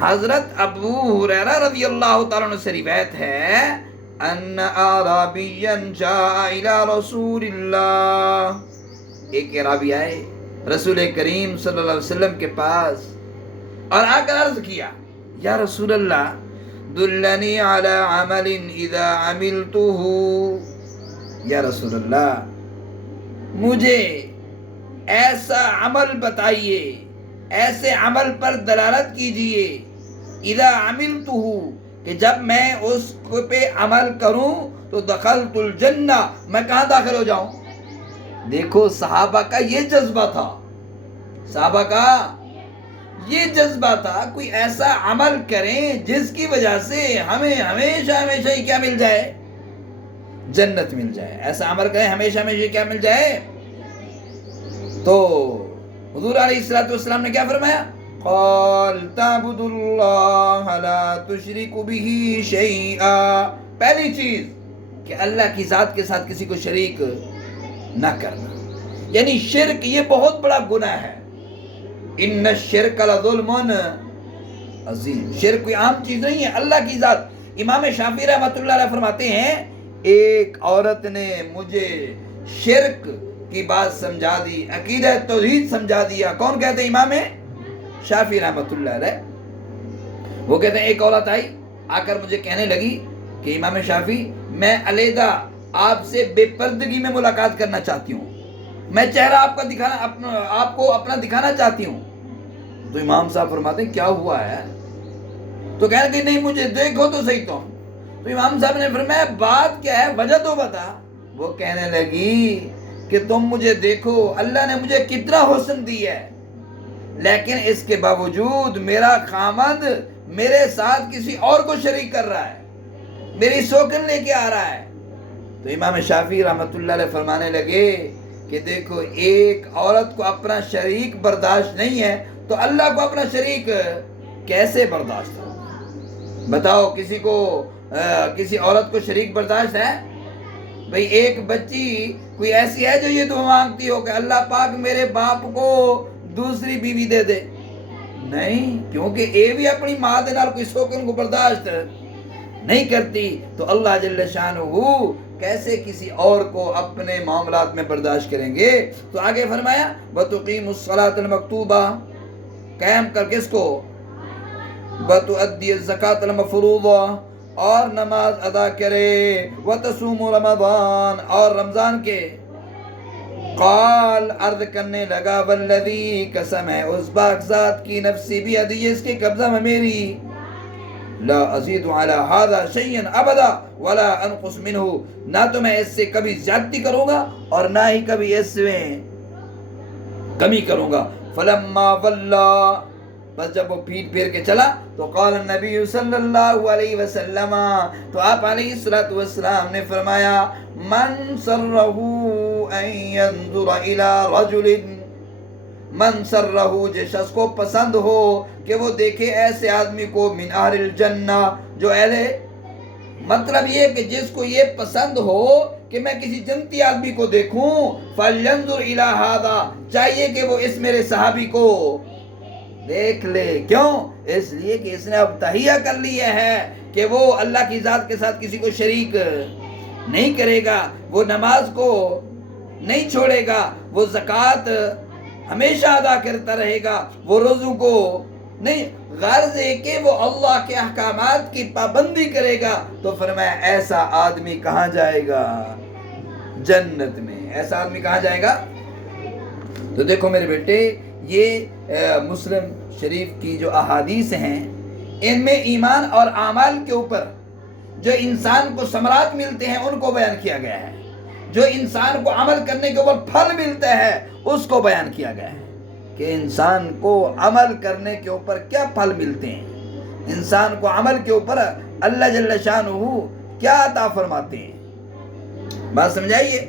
حضرت ابو ہریرہ رضی اللہ تعالیٰ عنہ سے روایت ہے ان اعرابیا جاء الى رسول اللہ، ایک اعرابی آئے رسول کریم صلی اللہ علیہ وسلم کے پاس اور آ کر عرض کیا یا رسول اللہ دلنی علی عمل اذا عملته، یا رسول اللہ مجھے ایسا عمل بتائیے، ایسے عمل پر دلالت کیجئے اذا عملته کہ جب میں اس پہ عمل کروں تو دخلت الجنہ، میں کہاں داخل ہو جاؤں۔ دیکھو صحابہ کا یہ جذبہ تھا، صحابہ کا یہ جذبہ تھا کوئی ایسا عمل کریں جس کی وجہ سے ہمیں ہمیشہ ہمیشہ ہی کیا مل جائے، جنت مل جائے۔ ایسا عمل کریں ہمیشہ ہمیشہ کیا مل جائے۔ تو حضور علیہ الصلوۃ والسلام نے کیا فرمایا، قال تعبد اللہ لا تشرک به شیئا، پہلی چیز کہ اللہ کی ذات کے ساتھ کسی کو شریک نہ کرنا، یعنی شرک یہ بہت بڑا گناہ ہے۔ ان الشرک لظلم عظیم، شرک کوئی عام چیز نہیں ہے، اللہ کی ذات۔ امام شافعی رحمۃ اللہ علیہ فرماتے ہیں ایک عورت نے مجھے شرک کی بات سمجھا دی، عقیدہ توحید سمجھا دیا۔ کون کہتے ہیں؟ امام شافعی رحمۃ اللہ علیہ۔ وہ کہتے ہیں ایک عورت آئی آ کر مجھے کہنے لگی کہ امام شافعی میں علیحدہ آپ سے بے پردگی میں ملاقات کرنا چاہتی ہوں، میں چہرہ آپ کو اپنا دکھانا چاہتی ہوں۔ تو امام صاحب فرماتے ہیں کیا ہوا ہے؟ تو کہنے لگی نہیں مجھے دیکھو تو صحیح تو امام صاحب نے فرمایا بات کیا ہے، وجہ تو بتا۔ وہ کہنے لگی کہ تم مجھے دیکھو، اللہ نے مجھے کتنا حسن دی ہے، لیکن اس کے باوجود میرا خامد میرے ساتھ کسی اور کو شریک کر رہا ہے، میری سوکن لے کے آ رہا ہے۔ تو امام شافعی رحمۃ اللہ علیہ فرمانے لگے کہ دیکھو ایک عورت کو اپنا شریک برداشت نہیں ہے تو اللہ کو اپنا شریک کیسے برداشت ہو؟ بتاؤ کسی کو کسی عورت کو شریک برداشت ہے؟ بھئی ایک بچی کوئی ایسی ہے جو یہ دعا مانگتی ہو کہ اللہ پاک میرے باپ کو دوسری بیوی دے دے؟ نہیں، کیونکہ اے بھی اپنی ماں دے نال کوئی سوکن کو برداشت نہیں کرتی، تو اللہ جل شانہ کیسے کسی اور کو اپنے معاملات میں برداشت کریں گے؟ تو آگے فرمایا وَتُقِيمُ الصَّلَاةَ الْمَكْتُوبَةَ، قائم کر کس کو؟ وَتُؤَدِّيَ الزَّكَاةَ الْمَفْرُوضَةَ، اور نماز ادا کرے، وَتَصُومُ رمضان، اور رمضان کے۔ قال، عرض کرنے لگا والذی، قسم ہے اس پاک ذات کی، نفسی بیدی، اس کے قبضہ میں میری، لا ازید علی ھذا شیئا ابدا ولا انقص منہ، نہ تو میں اس سے کبھی زیادتی کروں گا اور نہ ہی کبھی اس میں کمی کروں گا۔ فلما ولا، بس جب وہ پیٹ پھیر کے چلا تو قال النبی صلی اللہ علیہ وسلم، تو آپ علیہ الصلوۃ والسلام نے فرمایا من سرہ ان ينظر الى رجل، من سرہ، جس شخص کو پسند ہو کہ وہ دیکھے ایسے آدمی کو، من اہل الجنہ، جو اہل، مطلب یہ کہ جس کو یہ پسند ہو کہ میں کسی جنتی آدمی کو دیکھوں، فَلْيَنْظُرْ إِلَىٰ هَذَا، چاہیے کہ وہ اس میرے صحابی کو دیکھ لے۔ کیوں؟ اس لیے کہ اس نے اب تہیہ کر لیا ہے کہ وہ اللہ کی ذات کے ساتھ کسی کو شریک نہیں کرے گا، وہ نماز کو نہیں چھوڑے گا، وہ زکوٰۃ ہمیشہ ادا کرتا رہے گا، وہ روزوں کو نہیں، غرض ہے کہ وہ اللہ کے احکامات کی پابندی کرے گا۔ تو فرمایا ایسا آدمی کہاں جائے گا؟ جنت میں۔ ایسا آدمی کہاں جائے گا؟ تو دیکھو میرے بیٹے، یہ مسلم شریف کی جو احادیث ہیں ان میں ایمان اور اعمال کے اوپر جو انسان کو ثمرات ملتے ہیں ان کو بیان کیا گیا ہے، جو انسان کو عمل کرنے کے اوپر پھل ملتا ہے اس کو بیان کیا گیا ہے کہ انسان کو عمل کرنے کے اوپر کیا پھل ملتے ہیں، انسان کو عمل کے اوپر اللہ جل شانہ کیا عطا فرماتے ہیں۔ بات سمجھائیے۔